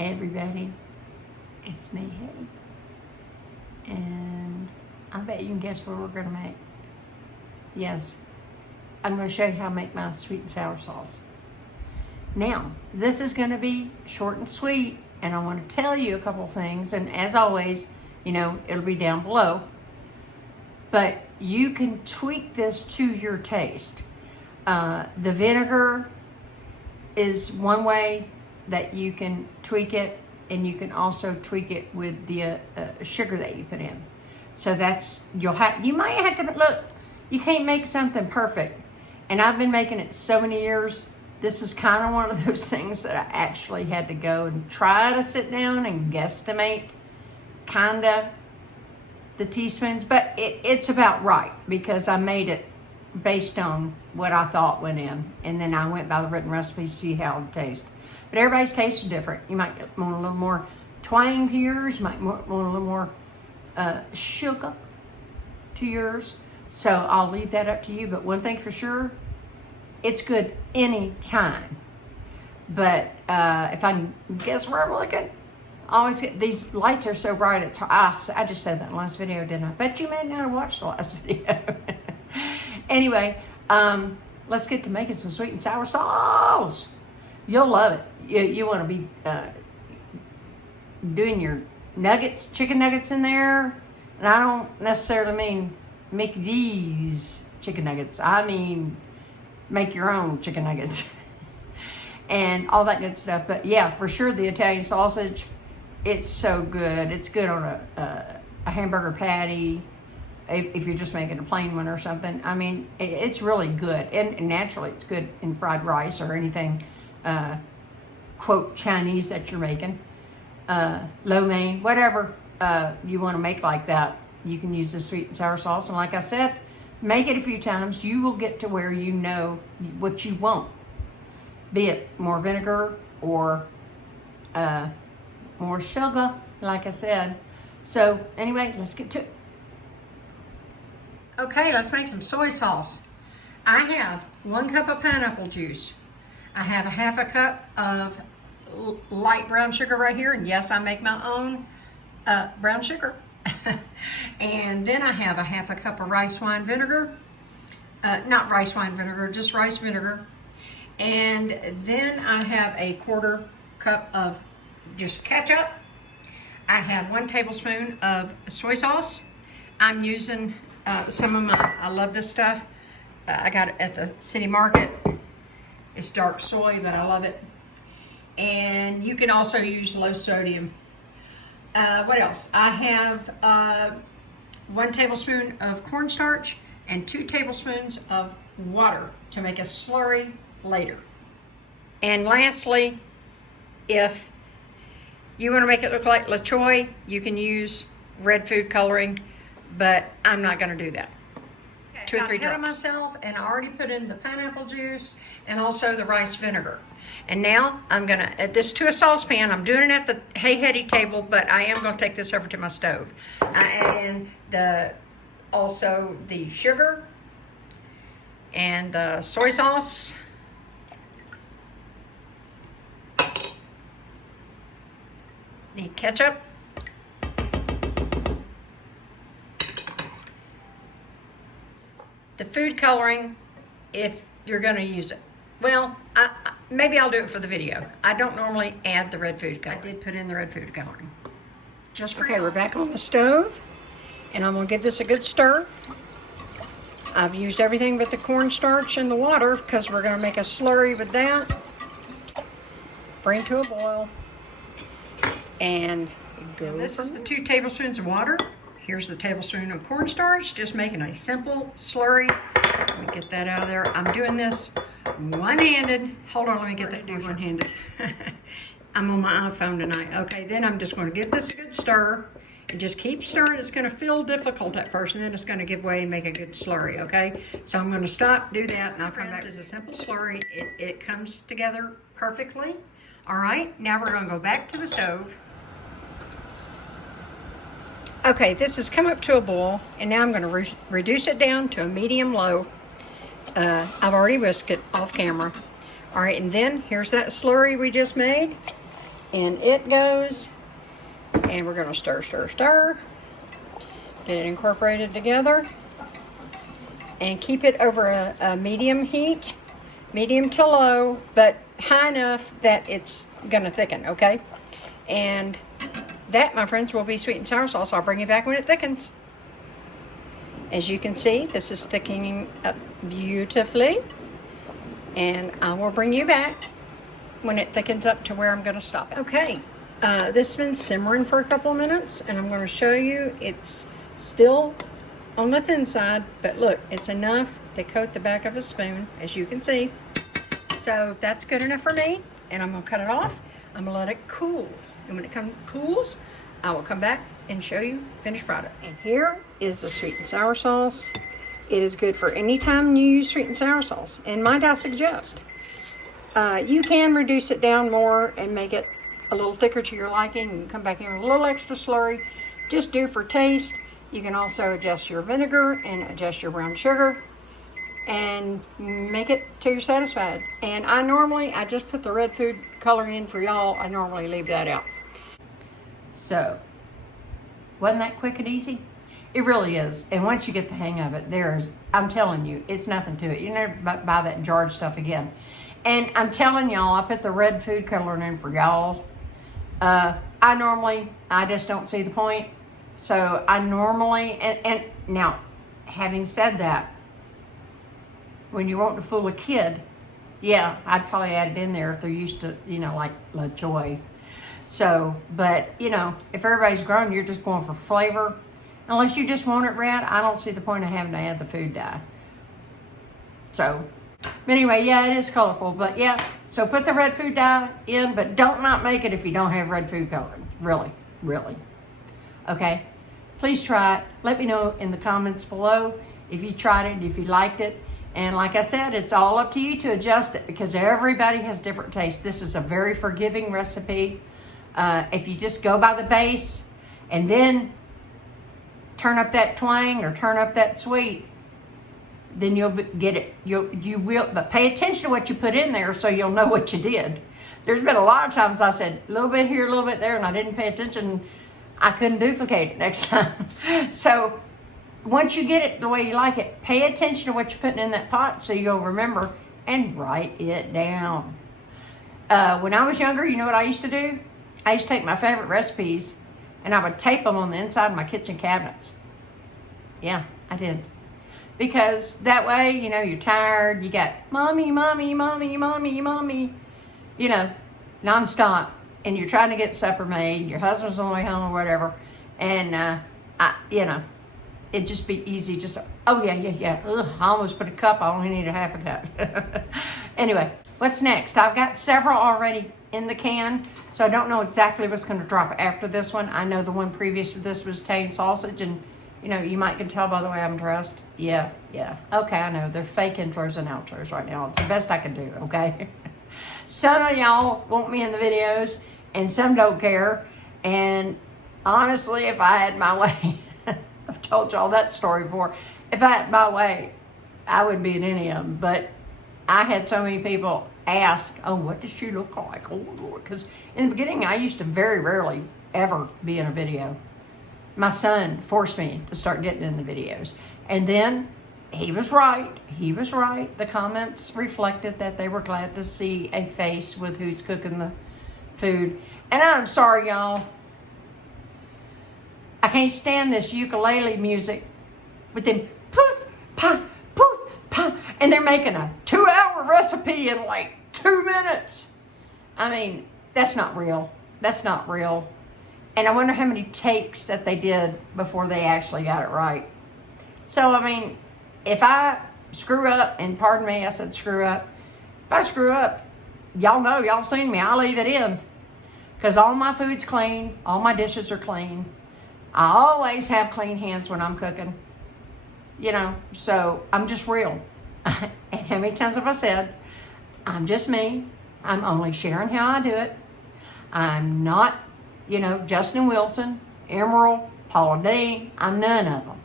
Hey everybody, it's me, Hetty, and I bet you can guess what we're gonna make. Yes, I'm gonna show you how to make my sweet and sour sauce. Now, this is gonna be short and sweet, and I wanna tell you a couple things, and as always, you know, it'll be down below, but you can tweak this to your taste. The vinegar is one way that you can tweak it, and you can also tweak it with the sugar that you put in. So that's, you might have to, look, you can't make something perfect. And I've been making it so many years, this is kind of one of those things that I actually had to go and try to sit down and guesstimate kind of the teaspoons, but it's about right because I made it based on what I thought went in, and then I went by the written recipe to see how it tastes. But everybody's taste is different. You might want a little more twang to yours. You might want a little more sugar to yours. So I'll leave that up to you. But one thing for sure, it's good any time. But if I can guess where I'm looking, I always get, these lights are so bright. It's I just said that in the last video, didn't I? Bet you may not have watched the last video. Anyway, let's get to making some sweet and sour sauce. You'll love it. You want to be doing your nuggets, chicken nuggets in there. And I don't necessarily mean make these chicken nuggets. I mean make your own chicken nuggets and all that good stuff. But yeah, for sure the Italian sausage, it's so good. It's good on a hamburger patty if you're just making a plain one or something. I mean, it's really good. And naturally, it's good in fried rice or anything quote Chinese that you're making, lo mein, whatever you want to make like that, you can use the sweet and sour sauce. And like I said, make it a few times, you will get to where you know what you want, be it more vinegar or more sugar, like I said. So anyway, let's get to it. Okay, let's make some soy sauce. I have 1 cup of pineapple juice. I have a 1/2 cup of light brown sugar right here. And yes, I make my own brown sugar. And then I have a 1/2 cup of rice wine vinegar. Not rice wine vinegar, just rice vinegar. And then I have a 1/4 cup of just ketchup. I have 1 tablespoon of soy sauce. I'm using some of my, I love this stuff. I got it at the city market. It's dark soy, but I love it. And you can also use low sodium. What else? I have 1 tablespoon of cornstarch and 2 tablespoons of water to make a slurry later. And lastly, if you want to make it look like Choy, you can use red food coloring, but I'm not going to do that. 2 or 3 drops. Of myself, and I already put in the pineapple juice and also the rice vinegar. And now I'm gonna add this to a saucepan. I'm doing it at the Hey Hetty table, but I am gonna take this over to my stove. I add in also the sugar and the soy sauce. The ketchup. The food coloring, if you're gonna use it. Well, maybe I'll do it for the video. I don't normally add the red food coloring. I did put in the red food coloring. Okay, we're back on the stove, and I'm gonna give this a good stir. I've used everything but the cornstarch and the water because we're gonna make a slurry with that. Bring to a boil, and go. This is the 2 tablespoons of water. Here's the tablespoon of cornstarch, just making a simple slurry. Let me get that out of there. I'm doing this one-handed. Hold on, let me get that one-handed. I'm on my iPhone tonight. Okay, then I'm just gonna give this a good stir and just keep stirring. It's gonna feel difficult at first, and then it's gonna give way and make a good slurry, okay? So I'm gonna stop, do that, and I'll come back. This is a simple slurry. It comes together perfectly. All right, now we're gonna go back to the stove. Okay, this has come up to a boil, and now I'm going to reduce it down to a medium-low. I've already whisked it off camera. All right, and then here's that slurry we just made. in it goes. And we're gonna stir, stir, stir. Get it incorporated together. And keep it over a medium heat, medium to low, but high enough that it's gonna thicken, okay? And that, my friends, will be sweet and sour sauce. I'll bring you back when it thickens. As you can see, this is thickening up beautifully. And I will bring you back when it thickens up to where I'm gonna stop it. Okay, this has been simmering for a couple of minutes, and I'm gonna show you it's still on the thin side, but look, it's enough to coat the back of a spoon, as you can see. So that's good enough for me, and I'm gonna cut it off. I'm gonna let it cool, and when it cools, I will come back and show you finished product. And here is the sweet and sour sauce. It is good for any time you use sweet and sour sauce, and might I suggest, you can reduce it down more and make it a little thicker to your liking. You can come back in with a little extra slurry, just do for taste. You can also adjust your vinegar and adjust your brown sugar and make it till you're satisfied. And I just put the red food coloring in for y'all. I normally leave that out. So, wasn't that quick and easy? It really is. And once you get the hang of it, I'm telling you, it's nothing to it. You never buy that jarred stuff again. And I'm telling y'all, I put the red food coloring in for y'all. I just don't see the point. So I normally, and now, having said that, when you want to fool a kid, yeah, I'd probably add it in there if they're used to, like Choy. So, but, if everybody's grown, you're just going for flavor. Unless you just want it red, I don't see the point of having to add the food dye. So, but anyway, yeah, it is colorful, but yeah, so put the red food dye in, but don't not make it if you don't have red food coloring. Really, really. Okay? Please try it. Let me know in the comments below if you tried it, if you liked it. And like I said, it's all up to you to adjust it because everybody has different tastes. This is a very forgiving recipe. If you just go by the base and then turn up that twang or turn up that sweet, then you'll get it. You will, but pay attention to what you put in there so you'll know what you did. There's been a lot of times I said a little bit here, a little bit there, and I didn't pay attention. I couldn't duplicate it next time. So once you get it the way you like it, pay attention to what you're putting in that pot so you'll remember and write it down. When I was younger, you know what I used to do? I used to take my favorite recipes and I would tape them on the inside of my kitchen cabinets. Yeah, I did. Because that way, you're tired, you got mommy, mommy, mommy, mommy, mommy, nonstop. And you're trying to get supper made, your husband's on the way home or whatever. And, it'd just be easy. Oh yeah. Ugh, I almost put a cup, I only need a half a cup. Anyway, what's next? I've got several already in the can, so I don't know exactly what's going to drop after this one. I know the one previous to this was Italian sausage, and you might can tell by the way I'm dressed. Yeah. Okay, I know. They're fake intros and outros right now. It's the best I can do, okay? Some of y'all want me in the videos, and some don't care. And honestly, if I had my way, I've told y'all that story before. If I had my way, I wouldn't be in any of them. But I had so many people ask, oh, what does she look like? Oh, Lord. Because in the beginning, I used to very rarely ever be in a video. My son forced me to start getting in the videos. And then he was right. The comments reflected that they were glad to see a face with who's cooking the food. And I'm sorry, y'all. I can't stand this ukulele music with them poof, pa, poof, pa. And they're making a 2-hour recipe in like 2 minutes. I mean, that's not real. And I wonder how many takes that they did before they actually got it right. So, I mean, if I screw up, and pardon me, I said screw up. If I screw up, y'all know, y'all seen me, I leave it in. Because all my food's clean, all my dishes are clean. I always have clean hands when I'm cooking. So I'm just real. And how many times have I said, I'm just me. I'm only sharing how I do it. I'm not, Justin Wilson, Emerald, Paula Dean. I'm none of them.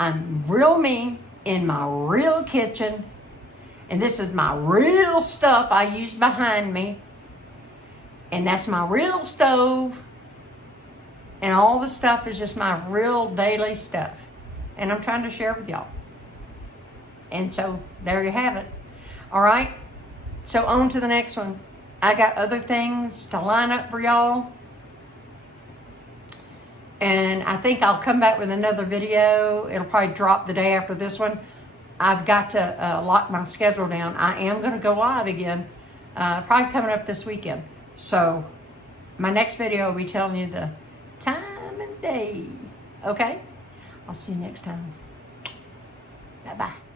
I'm real me in my real kitchen. And this is my real stuff I use behind me. And that's my real stove. And all the stuff is just my real daily stuff. And I'm trying to share with y'all. And so there you have it. All right. So on to the next one. I got other things to line up for y'all. And I think I'll come back with another video. It'll probably drop the day after this one. I've got to lock my schedule down. I am going to go live again. Probably coming up this weekend. So my next video will be telling you the time and day. Okay? I'll see you next time. Bye-bye.